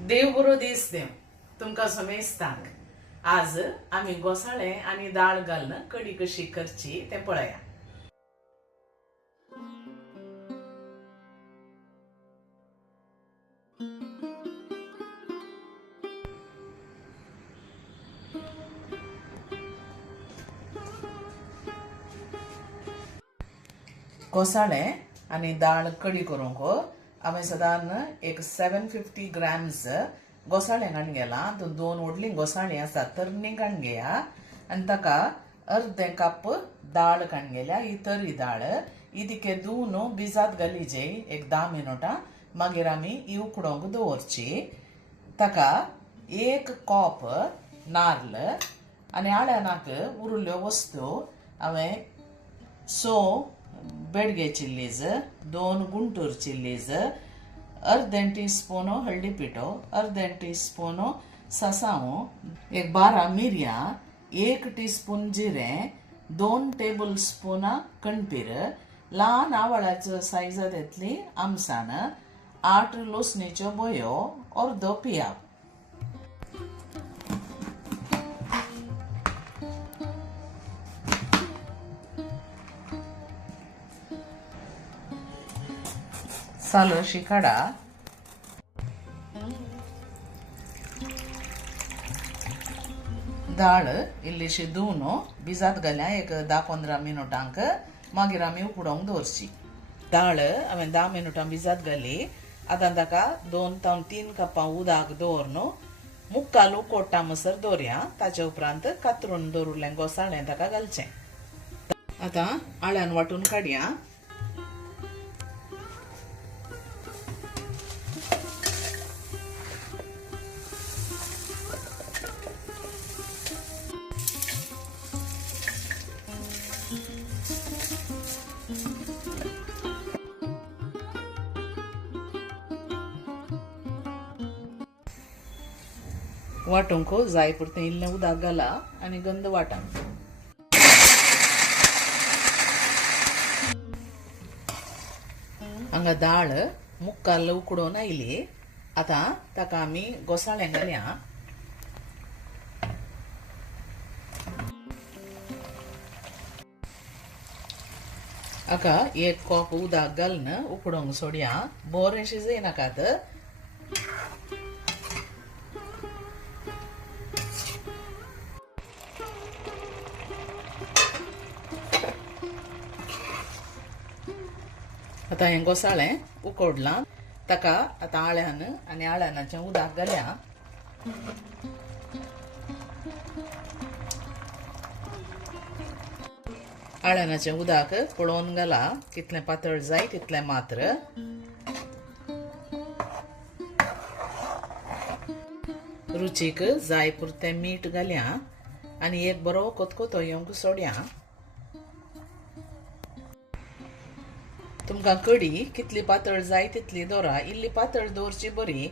देव बरो दीस देव तुमकां समेस्तांक आज आमी घोसाळे आनी दाळ घालून कडी कशी करची ते पळया. घोसाळे आनी दाळ कडी करूंक हांवें सादारण एक 750 ग्रॅम्स घोसाळे घालून गेला. दोन व्हडली घोसाळीं आसा तरणी घालून घेया आनी ताका अर्दे कप दाळ घालून गेल्या. ही तरी दाळ ही तिके धुवन भिजात घालीचे एक 10 मिनटां. मागीर आमी ही उकडोवंक दवरची. ताका एक कप नाल्ल आनी आळ्यानाक उरिल्ल्यो वस्तू हांवें बेडगे चिल्लीज, 2 गुंटूर चिल्लीज, अर्दे टीस्पून हळदी पिठो, अर्दे टीस्पून सासांव, एक 12 मिरयां, 1 टीस्पून जिरें, 2 टेबल स्पून कणपीर, ल्हान आवळाच्यो सायजात येतली आमसाण, 8 लसणीच्यो बोयो, अर्दो पियाव. साल अशी काडा. दाळ इल्लीशी धुवन भिजात घाल्या एक 10-15 मिनटांक. मागीर आमी उकडोवंक दवरची. दाळ हांवें 10 मिनटां भिजात घाली. आतां ताका 2 ते 3 कपां उदक दवरून मुक्काल उकडटा मसर दवरया. ताचे उपरांत कातरून दवरलें घोसाळें ताका घालचें. आतां आळ्यान वांटून काडया. वांटूंक जाय पुरतें इल्लें उदक घाला आनी गंद वाटा. हांगा दाळ मुक्काल उकडून आयली. आतां ताका आमी घोसाळें घालया. हाका 1 कप उदक घालून उकडोवंक सोडया. बरें शिजय नाकात. आतां हें घोसाळें उकडलां. ताका आतां आळ्यान आनी आळ्यानाचें उदक घालया. आळ्यानाचें उदक पळोवन घाला. कितलें पातळ जाय तितलें मात्र. रुचीक जाय पुरतें मीठ घालया आनी एक बरो कोतकोतो येवंक सोडया. तुमकां कडी कितली पातळ जाय तितली दवरा. इल्ली पातळ दवरची बरी,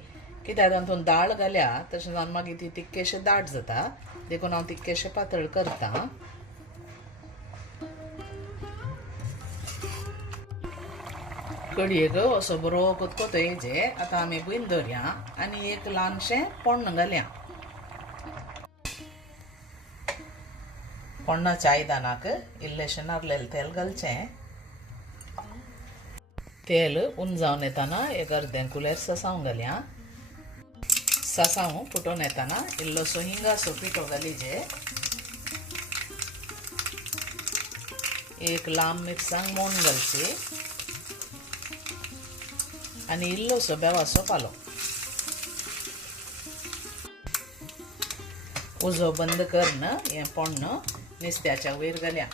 कित्याक तातूंत दाळ घाल्या तशें जावन मागीर ती तितकेशें दाट जाता. देखून हांव तितकेशें पातळ करता. कडयेक असो बरो कोतकोतो येयचे. आतां आमी गुयन दवरया आनी एक ल्हानशें पोण्ण घालया. पोण्णाच्या आयदनाक इल्लेशें नारलेलें तेल घालचें. तेल उंच जावन येताना एक अर्दें कुलेर सासांव घालया. सासांव फुटोन येताना इल्लोसो हिंगाचो पिठो घालीचे. एक लांब मिरसांग मोडून घालची आनी इल्लोसो बेवाचो पालो. उजो बंद करून हें पोण्ण नुस्त्याच्या वयर घालया.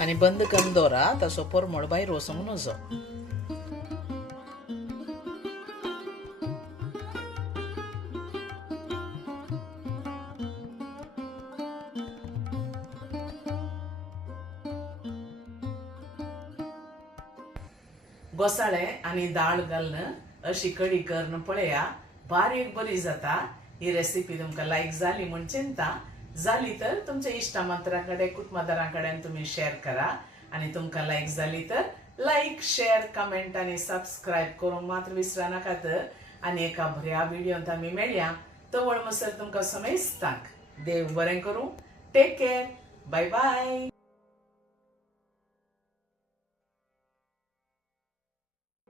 आनी बंद करून दवरा. ताचो परमळ भायर वचूंक नजो. घोसाळे आनी दाळ घालून अशी कडी करून पळया. बारीक बरी जाता. ही रेसिपी तुमकां लायक जाली म्हण चिंता. जाली तर तुमच्या इष्टमित्रांकडे कुटुंबदारांकडे तुम्ही शेअर करा आणि तुमकां लायक जाली तर लायक शेअर कमेंट आणि सबस्क्राईब करूंक मात्र विसरा नाकात आणि एका बऱ्या व्हिडिओंत आमी मेळया तो वळ मसर तुमकां समेस्तांक देव बरें करूं टेक केअर बाय बाय